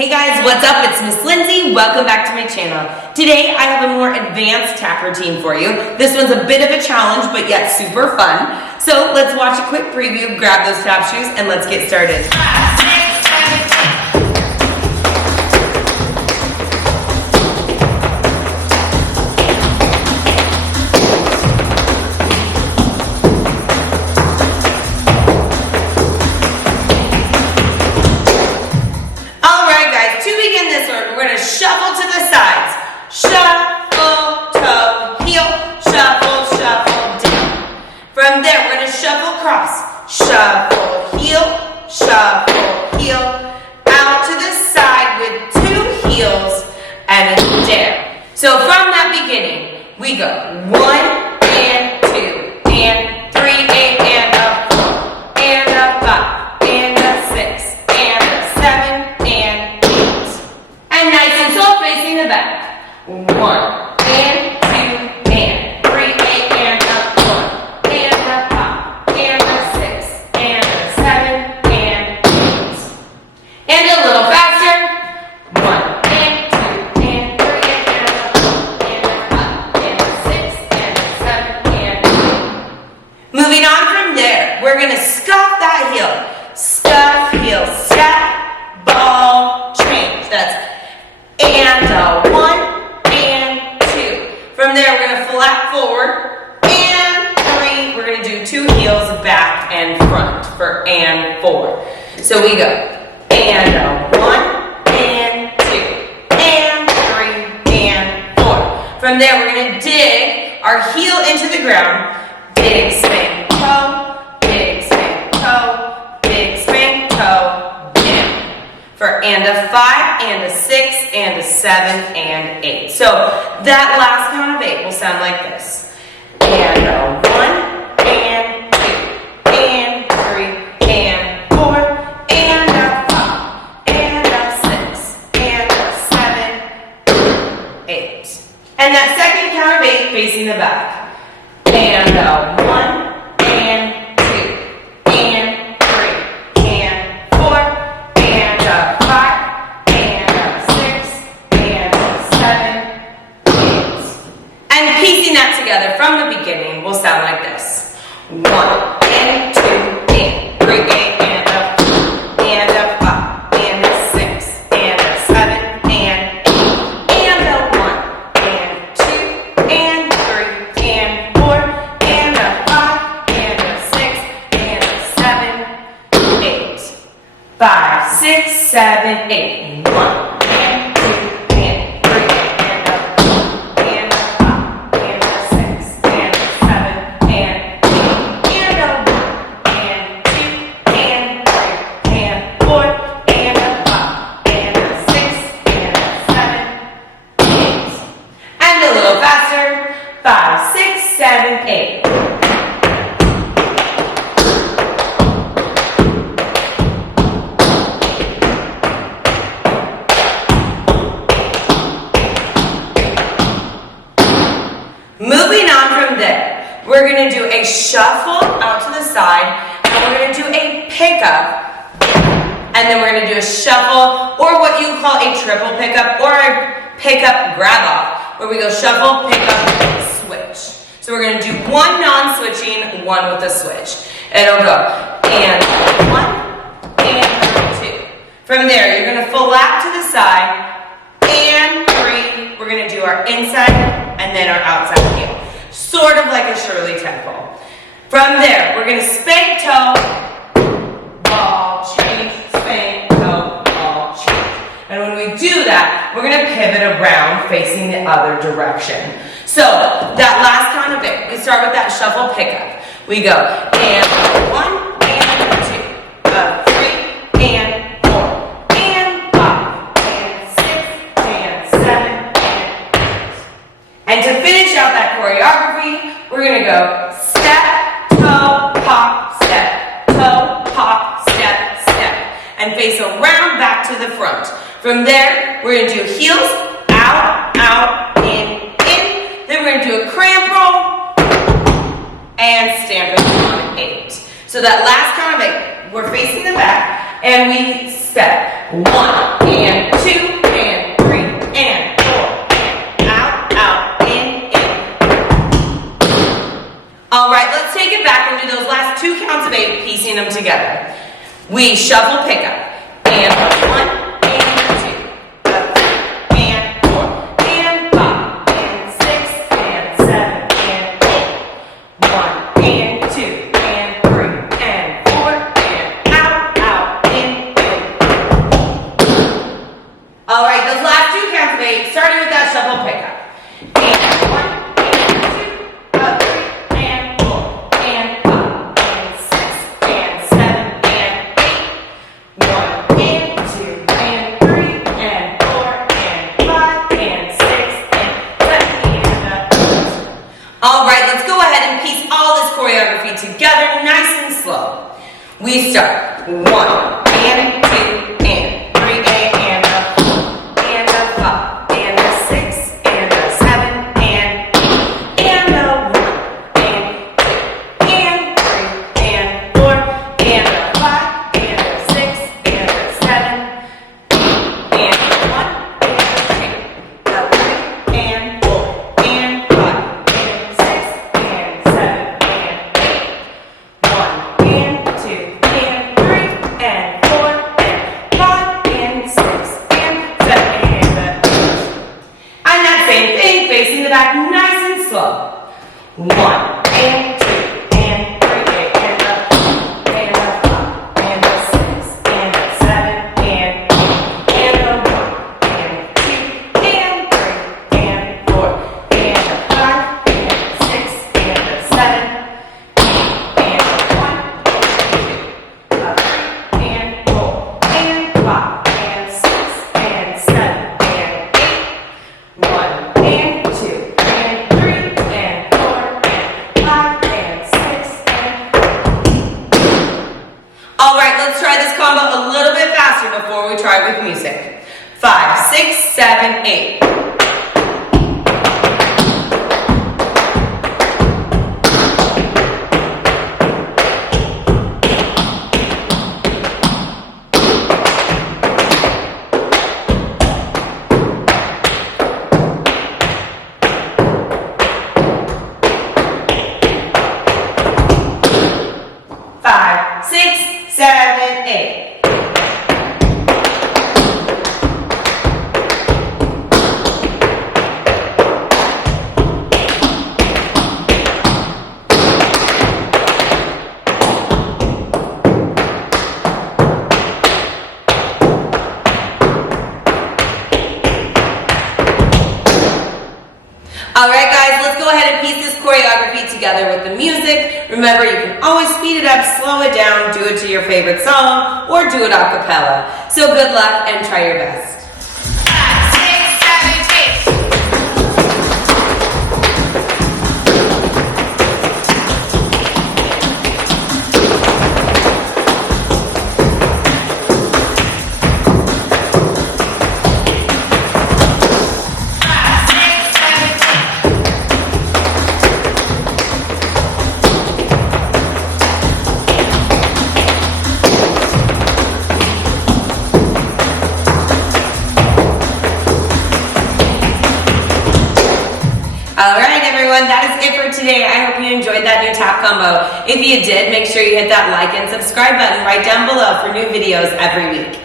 Hey guys, what's up? It's Miss Lindsay. Welcome back to my channel. Today I have a more advanced tap routine for you. This one's a bit of a challenge, but yet super fun. So let's watch a quick preview, grab those tap shoes, and let's get started. We're going to shuffle to the sides. Shuffle, toe, heel, shuffle, shuffle, down. From there, we're going to shuffle cross. Shuffle, heel, out to the side with two heels and a down. So from that beginning, we go 1 and 2 and 3 and a 4 and a 5 and a 6 and a 7 and 8. And nice and slow, facing the back. 1 and 2 and 3 and a 4 and a 5 and a 6 and a 7 and 8. And a little faster. 1 and 2 and 3 and a 4 and a 5 and a 6 and a 7 and 8. Moving on from there, we're going to scuff that heel. Scuff, heel, step, ball, change. That's and a 1 and 2. From there, we're going to flat forward and 3. We're going to do two heels back and front for and 4. So we go and a 1 and 2 and 3 and 4. From there, we're going to dig our heel into the ground. Dig, spank, toe, dig, spank, toe, dig, spank, toe, down. For and a 5 and a 6 and a 7 and 8. So that last count of 8 will sound like this. And a 1 and 2 and 3 and 4 and a 5 and a 6 and a 7, 8. And that second count of 8 facing the back. And a 1 and 2 and 3 and 4 and a 5 and a 6 and a 7, 8. And piecing that together from the beginning will sound like this. 1 and 2 and 3 and a 4 and a 5 and a 6 and a 7 and 8 and a 1 and 2 and 3 and 4 and a 5 and a 6 and a 7, 8. 5, 6, 7, 8. 1 and 2 and 3 and a 4 and a 5 and a 6 and a 7 and 8 and a 1 and 2 and 3 and 4 and a 5 and a 6 and a 7, 8. And a little faster. 5, 6, 7, 8. Moving on from there, we're going to do a shuffle out to the side, and we're going to do a pickup, and then we're going to do a shuffle, or what you call a triple pickup, or a pickup grab off, where we go shuffle, pickup, switch. So we're going to do one non-switching, one with a switch. And it'll go and 1 and 2. From there, you're going to flap to the side, and 3. We're going to do our inside and then our outside heel. Sort of like a Shirley Temple. From there, we're going to spank toe, ball, change, spank toe, ball, change. And when we do that, we're going to pivot around facing the other direction. So that last count of it, we start with that shuffle pickup. We go and 1 and 2, 3 and 4 and 5 and 6 and 7 and 8. And to finish out that choreography, we're going to go step, toe, pop, step, toe, pop, step, step. And face around back to the front. From there, we're going to do heels, out, out, in. Then we're going to do a cramp roll and stamping on 8. So that last count of 8, we're facing the back and we step. 1 and 2 and 3 and 4 and out, out, in. All right, let's take it back and do those last 2 counts of 8, piecing them together. We shuffle pickup. And 1 starting with that shuffle pickup. And 1 and 2, 3 and 4 and 5 and 6 and 7 and 8. 1 and 2 and 3 and 4 and 5 and 6 and 7 and 8. All right, let's go ahead and piece all this choreography together nice and slow. We start 1 and 2 and 3 and a 4 and a 5. Facing the back nice and slow. 1 and 2 and 3 and a 4 and a 5 and a 6 and a 7 and 8 and a 1 and 2 and 3 and 4 and a 5 and a 6 and a 7 and a 1 and 2 a 3 and 4 and 5 and 6 and 7 and 8. 1 and 2 and 3 and 4 and 5 and 6 and. All right, let's try this combo a little bit faster before we try with music. 5, 6, 7, 8. Alright guys, let's go ahead and piece this choreography together with the music. Remember, you can always speed it up, slow it down, do it to your favorite song, or do it a cappella. So good luck and try your best. Alright everyone, that is it for today. I hope you enjoyed that new tap combo. If you did, make sure you hit that like and subscribe button right down below for new videos every week.